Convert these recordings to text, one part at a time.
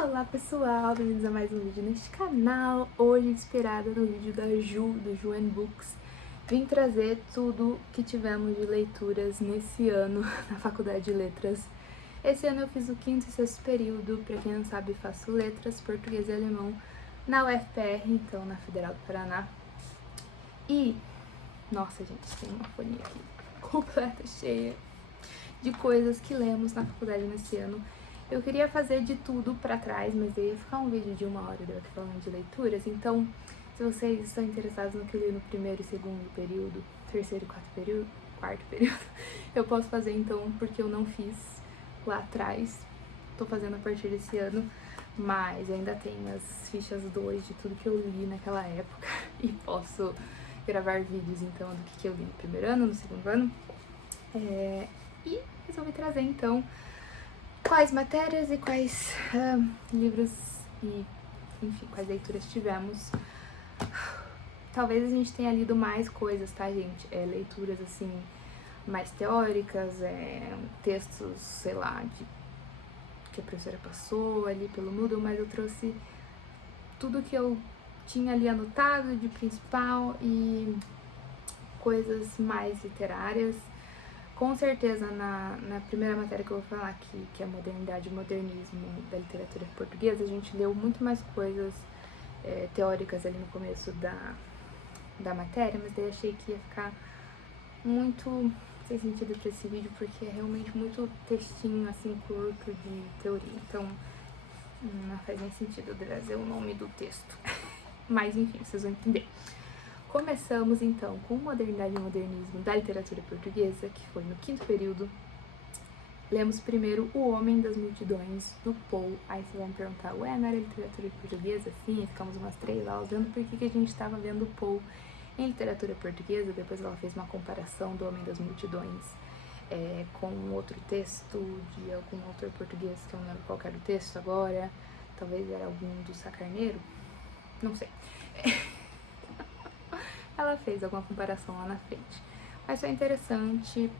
Olá pessoal, bem-vindos a mais um vídeo neste canal. Hoje, inspirada no vídeo da Ju, do Ju Books, vim trazer tudo que tivemos de leituras nesse ano na Faculdade de Letras. Esse ano eu fiz o quinto e sexto período, pra quem não sabe, faço letras, português e alemão na UFPR, então na Federal do Paraná. E, nossa gente, tem uma folhinha aqui completa, cheia de coisas que lemos na faculdade nesse ano. Eu queria fazer de tudo pra trás, mas ia ficar um vídeo de 1 hora eu aqui falando de leituras, então se vocês estão interessados no que eu li no primeiro e segundo período, terceiro e quarto período, eu posso fazer então, porque eu não fiz lá atrás, tô fazendo a partir desse ano, mas ainda tenho as fichas 2 de tudo que eu li naquela época e posso gravar vídeos então do que eu li no primeiro ano, no segundo ano, e resolvi trazer então quais matérias e quais livros e, enfim, quais leituras tivemos. Talvez a gente tenha lido mais coisas, tá, gente? Leituras, assim, mais teóricas, textos, sei lá, que a professora passou ali pelo Moodle, mas eu trouxe tudo que eu tinha ali anotado de principal e coisas mais literárias. Com certeza, na primeira matéria que eu vou falar aqui, que é a modernidade e modernismo da literatura portuguesa, a gente leu muito mais coisas teóricas ali no começo da matéria, mas daí achei que ia ficar muito sem sentido pra esse vídeo, porque é realmente muito textinho, assim, curto de teoria, então não faz nem sentido eu trazer o nome do texto. Mas, enfim, vocês vão entender. Começamos então com Modernidade e Modernismo da literatura portuguesa, que foi no quinto período. Lemos primeiro O Homem das Multidões, do Poe. Aí você vai me perguntar, ué, não era literatura portuguesa? Sim, ficamos umas 3 aulas vendo por que a gente estava vendo o Poe em literatura portuguesa. Depois ela fez uma comparação do Homem das Multidões com outro texto de algum autor português, que eu não lembro qual era o texto agora. Talvez era algum do Sá Carneiro, não sei. Ela fez alguma comparação lá na frente. Mas foi interessante,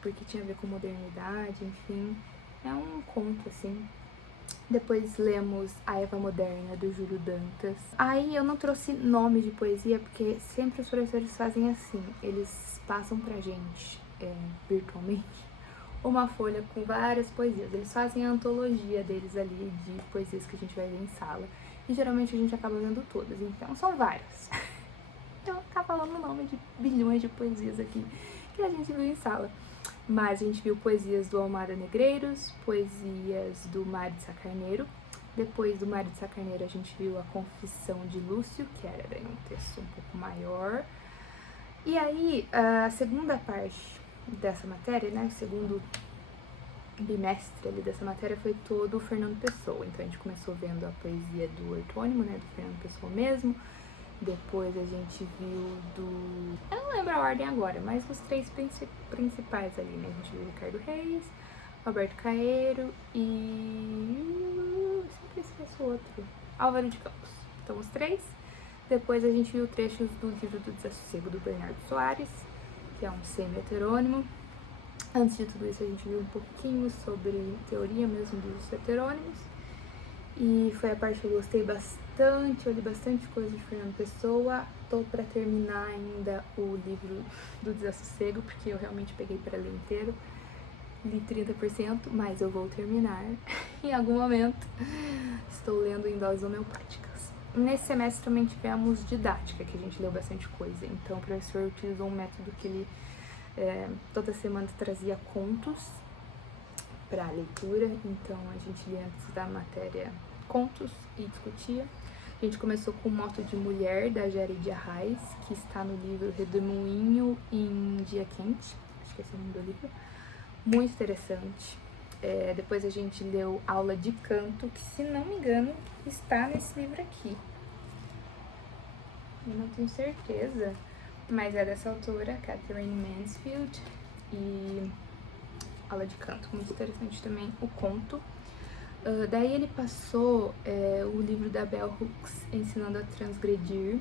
porque tinha a ver com modernidade, enfim. É um conto, assim. Depois lemos A Eva Moderna, do Júlio Dantas. Aí eu não trouxe nome de poesia, porque sempre os professores fazem assim. Eles passam pra gente, virtualmente, uma folha com várias poesias. Eles fazem a antologia deles ali, de poesias que a gente vai ver em sala. E geralmente a gente acaba vendo todas, então são várias. Eu ficar falando o nome de bilhões de poesias aqui que a gente viu em sala. Mas a gente viu poesias do Almada Negreiros, poesias do Mário de Sá Carneiro. Depois do Mário de Sá Carneiro a gente viu A Confissão de Lúcio, que era um texto um pouco maior. E aí, a segunda parte dessa matéria, né, o segundo bimestre ali dessa matéria foi todo o Fernando Pessoa. Então a gente começou vendo a poesia do ortônimo, né, do Fernando Pessoa mesmo. Depois a gente viu do... eu não lembro a ordem agora, mas os 3 principais ali, né? A gente viu Ricardo Reis, Roberto Caeiro e... sempre esqueço o outro. Álvaro de Campos. Então os 3. Depois a gente viu trechos do livro do Desassossego, do Bernardo Soares, que é um semi-heterônimo. Antes de tudo isso a gente viu um pouquinho sobre teoria mesmo dos heterônimos. E foi a parte que eu gostei bastante, eu li bastante coisa de Fernando Pessoa. Tô pra terminar ainda o livro do Desassossego, porque eu realmente peguei pra ler inteiro. Li 30%, mas eu vou terminar em algum momento. Estou lendo em doses homeopáticas. Nesse semestre também tivemos didática, que a gente leu bastante coisa. Então o professor utilizou um método que ele toda semana trazia contos para leitura, então a gente lia antes da matéria contos e discutia. A gente começou com o Moto de Mulher, da Jared Arraes, que está no livro Redemoinho em Dia Quente, acho que esse é o nome do livro, muito interessante. Depois a gente leu Aula de Canto, que se não me engano está nesse livro aqui, eu não tenho certeza, mas é dessa autora, Catherine Mansfield, e Aula de Canto, muito interessante também o conto. Daí ele passou o livro da Bell Hooks, Ensinando a Transgredir,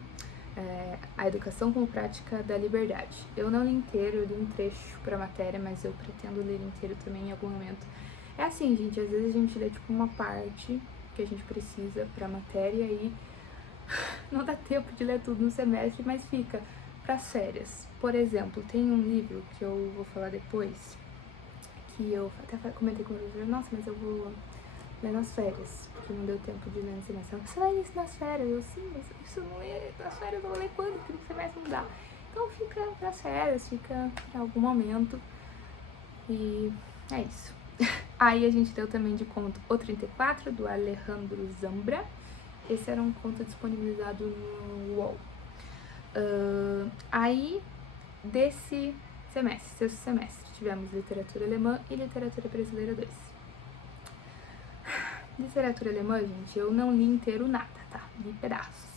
A Educação como Prática da Liberdade. Eu não li inteiro, eu li um trecho pra matéria, mas eu pretendo ler inteiro também em algum momento. É assim, gente, às vezes a gente lê tipo uma parte que a gente precisa para a matéria e não dá tempo de ler tudo no semestre, mas fica para as férias. Por exemplo, tem um livro que eu vou falar depois, que eu até comentei com o professor, nossa, mas eu vou ler nas férias, porque não deu tempo de ler no semestre. Você vai ler isso nas férias? Eu, sim, mas isso não é nas férias, eu vou ler quando? Porque no semestre não dá. Então fica para as férias, fica para algum momento. E é isso. Aí a gente deu também de conto O 34, do Alejandro Zambra. Esse era um conto disponibilizado no UOL. Aí, desse semestre, sexto semestre, tivemos literatura alemã e literatura brasileira 2. Literatura alemã, gente, eu não li inteiro nada, tá? Li pedaços.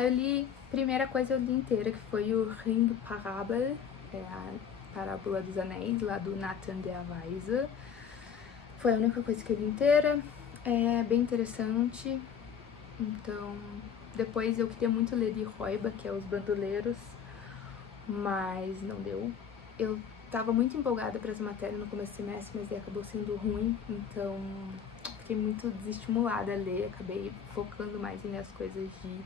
Eu li, primeira coisa eu li inteira, que foi o Ring Parabel, a Parábola dos Anéis, lá do Nathan de Weise. Foi a única coisa que eu li inteira, é bem interessante. Então, depois eu queria muito ler de Roiba, que é Os Bandoleiros, mas não deu. Eu tava muito empolgada para essa matéria no começo do semestre, mas acabou sendo ruim, então fiquei muito desestimulada a ler, acabei focando mais em ler as coisas de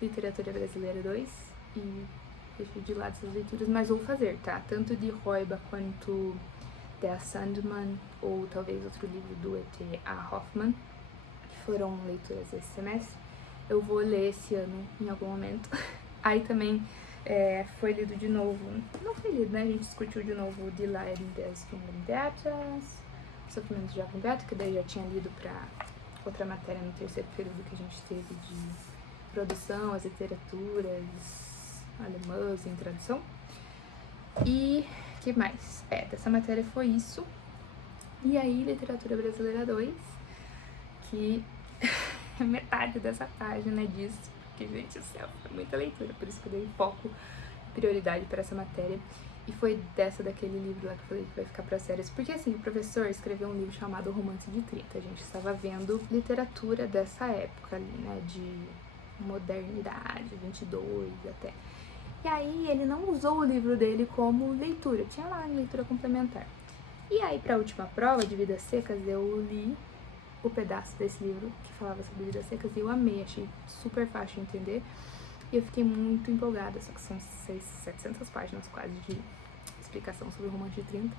literatura brasileira 2 e deixei de lado essas leituras, mas vou fazer, tá? Tanto de Roiba quanto Der Sandman, ou talvez outro livro do E.T.A. Hoffmann, que foram leituras esse semestre, eu vou ler esse ano em algum momento. Aí também foi lido de novo, não foi lido, né? A gente discutiu de novo Die Leiden des jungen Werthers, Sofrimento de Jovem Werther, que daí já tinha lido pra outra matéria no terceiro período que a gente teve de produção, as literaturas alemãs em tradução. E que mais? Dessa matéria foi isso. E aí, literatura brasileira 2, que é metade dessa página disso, porque, gente, o céu, foi muita leitura, por isso que eu dei foco, prioridade para essa matéria. E foi daquele livro lá que eu falei que vai ficar para séries, porque assim, o professor escreveu um livro chamado Romance de 30, a gente estava vendo literatura dessa época ali, né, de modernidade, 22 até. E aí ele não usou o livro dele como leitura, tinha lá em leitura complementar. E aí pra última prova de Vidas Secas eu li o pedaço desse livro que falava sobre Vidas Secas e eu amei, achei super fácil de entender. E eu fiquei muito empolgada, só que são 700 páginas quase de explicação sobre o Romance de 30.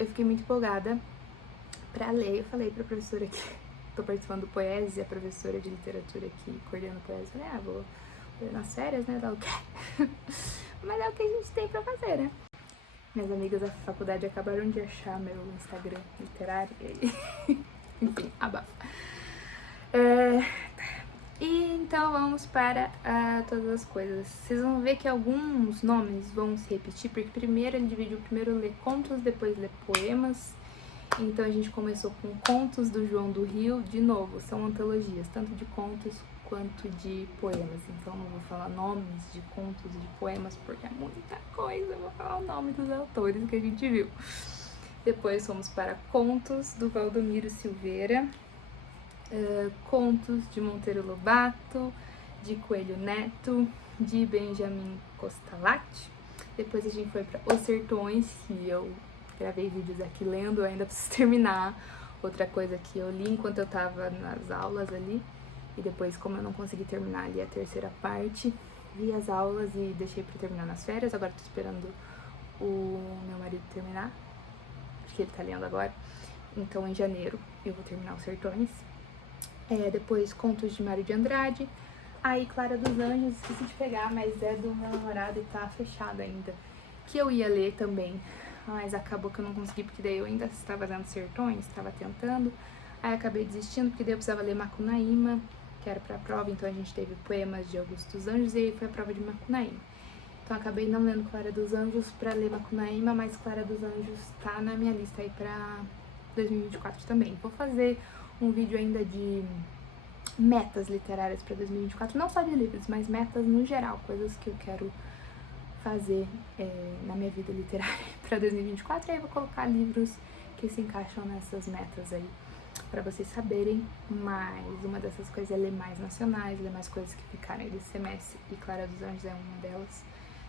Eu fiquei muito empolgada pra ler, eu falei pra professora que tô participando do Poese, a professora de literatura que coordena o Poese, eu falei, vou ler nas férias, né, dá o quê? Mas é o que a gente tem pra fazer, né? Minhas amigas da faculdade acabaram de achar meu Instagram literário e enfim, abafa. E então vamos para todas as coisas. Vocês vão ver que alguns nomes vão se repetir, porque primeiro ele dividiu, primeiro ler contos, depois ler poemas. Então a gente começou com Contos do João do Rio, de novo, são antologias, tanto de contos quanto de poemas. Então não vou falar nomes de contos e de poemas, porque é muita coisa, eu vou falar o nome dos autores que a gente viu. Depois fomos para Contos, do Valdomiro Silveira, Contos de Monteiro Lobato, de Coelho Neto, de Benjamin Costalatti. Depois a gente foi para Os Sertões, que eu gravei vídeos aqui lendo, eu ainda preciso terminar. Outra coisa que eu li enquanto eu tava nas aulas ali, e depois, como eu não consegui terminar ali a terceira parte, vi as aulas e deixei pra terminar nas férias. Agora tô esperando o meu marido terminar, porque ele tá lendo agora. Então em janeiro eu vou terminar Os Sertões. Depois Contos de Mário de Andrade. Aí Clara dos Anjos, esqueci de pegar, mas é do meu namorado e tá fechado ainda, que eu ia ler também, mas acabou que eu não consegui, porque daí eu ainda estava fazendo Sertões, estava tentando, aí acabei desistindo, porque daí eu precisava ler Macunaíma, que era pra prova, então a gente teve poemas de Augusto dos Anjos, e aí foi a prova de Macunaíma. Então acabei não lendo Clara dos Anjos pra ler Macunaíma, mas Clara dos Anjos tá na minha lista aí pra 2024 também. Vou fazer um vídeo ainda de metas literárias pra 2024, não só de livros, mas metas no geral, coisas que eu quero fazer na minha vida literária pra 2024, e aí eu vou colocar livros que se encaixam nessas metas aí, pra vocês saberem. Mas uma dessas coisas é ler mais nacionais, ler mais coisas que ficaram aí desse semestre, e Clara dos Anjos é uma delas.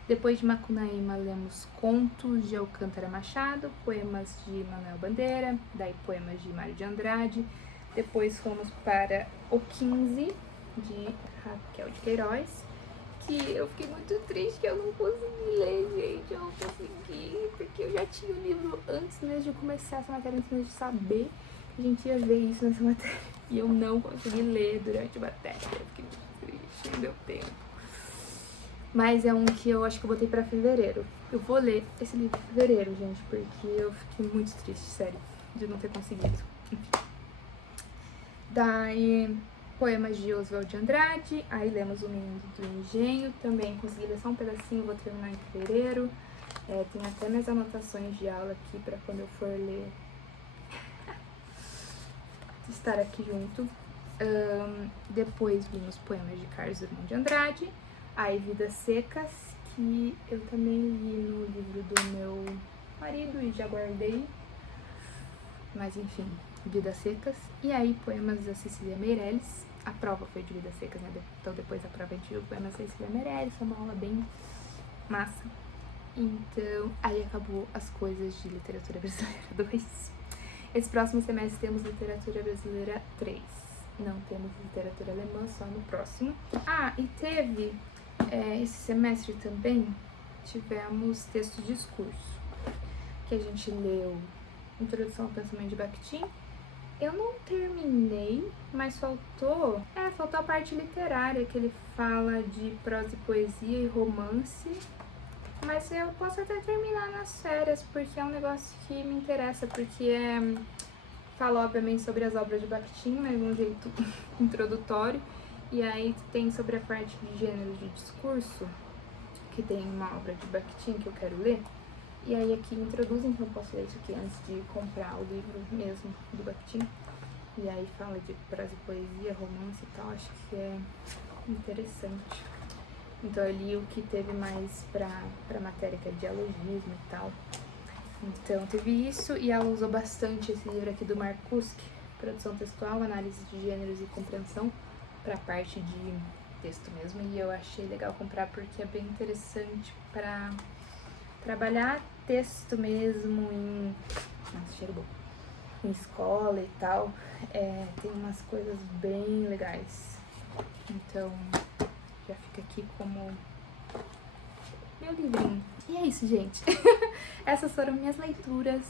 Depois de Macunaíma, lemos Contos de Alcântara Machado, poemas de Manuel Bandeira, daí poemas de Mário de Andrade, Depois fomos para o 15, de Raquel de Queiroz, que eu fiquei muito triste que eu não consegui ler, gente. Eu não consegui, porque eu já tinha o livro antes mesmo de começar essa matéria, antes mesmo de saber que a gente ia ver isso nessa matéria. E eu não consegui ler durante a matéria. Eu fiquei muito triste, não deu tempo. Mas é um que eu acho que eu botei pra fevereiro. Eu vou ler esse livro em fevereiro, gente, porque eu fiquei muito triste, sério, de não ter conseguido. Enfim. Daí, poemas de Oswald de Andrade, aí lemos O Menino do Engenho, também consegui ler só um pedacinho, vou terminar em fevereiro. Tem até minhas anotações de aula aqui pra quando eu for ler estar aqui junto. Depois vimos poemas de Carlos Drummond de Andrade, aí Vidas Secas, que eu também li no livro do meu marido e já guardei, mas enfim, Vidas Secas. E aí poemas da Cecília Meirelles, a prova foi de Vidas Secas, né? Então depois a prova a gente viu poemas da Cecília Meirelles, foi uma aula bem massa. Então, aí acabou as coisas de literatura brasileira 2. Esse próximo semestre temos literatura brasileira 3. Não temos literatura alemã, só no próximo. Ah, e teve, esse semestre também, tivemos texto de discurso, que a gente leu Introdução ao Pensamento de Bakhtin. Eu não terminei, mas faltou a parte literária, que ele fala de prosa e poesia e romance. Mas eu posso até terminar nas férias, porque é um negócio que me interessa, porque fala, obviamente, sobre as obras de Bakhtin, mas de um jeito introdutório. E aí tem sobre a parte de gênero de discurso, que tem uma obra de Bakhtin que eu quero ler. E aí aqui introduz, então eu posso ler isso aqui antes de comprar o livro mesmo do Bakhtin. E aí fala de prosa e poesia, romance e tal, acho que é interessante. Então eu li o que teve mais pra matéria, que é dialogismo e tal. Então teve isso, e ela usou bastante esse livro aqui do Mark Kuski, Produção Textual, Análise de Gêneros e Compreensão, pra parte de texto mesmo. E eu achei legal comprar porque é bem interessante pra trabalhar texto mesmo em... Nossa, cheiro bom. Em escola e tal. Tem umas coisas bem legais. Então já fica aqui como meu livrinho. E é isso, gente. Essas foram minhas leituras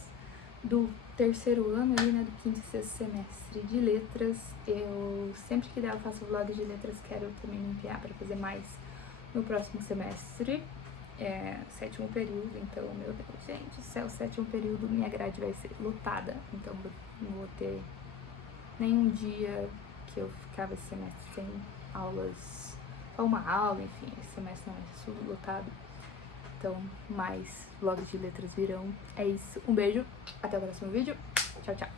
do terceiro ano ali, né, do quinto e sexto semestre de letras. Eu sempre que der eu faço vlog de letras, quero também me empenhar para fazer mais no próximo semestre. Sétimo período, então, meu Deus, gente, se é o sétimo período, minha grade vai ser lotada, então não vou ter nenhum dia que eu ficava esse semestre sem aulas, ou uma aula, enfim, esse semestre não vai ser tudo lotado. Então, mais vlogs de letras virão. É isso, um beijo, até o próximo vídeo, tchau, tchau.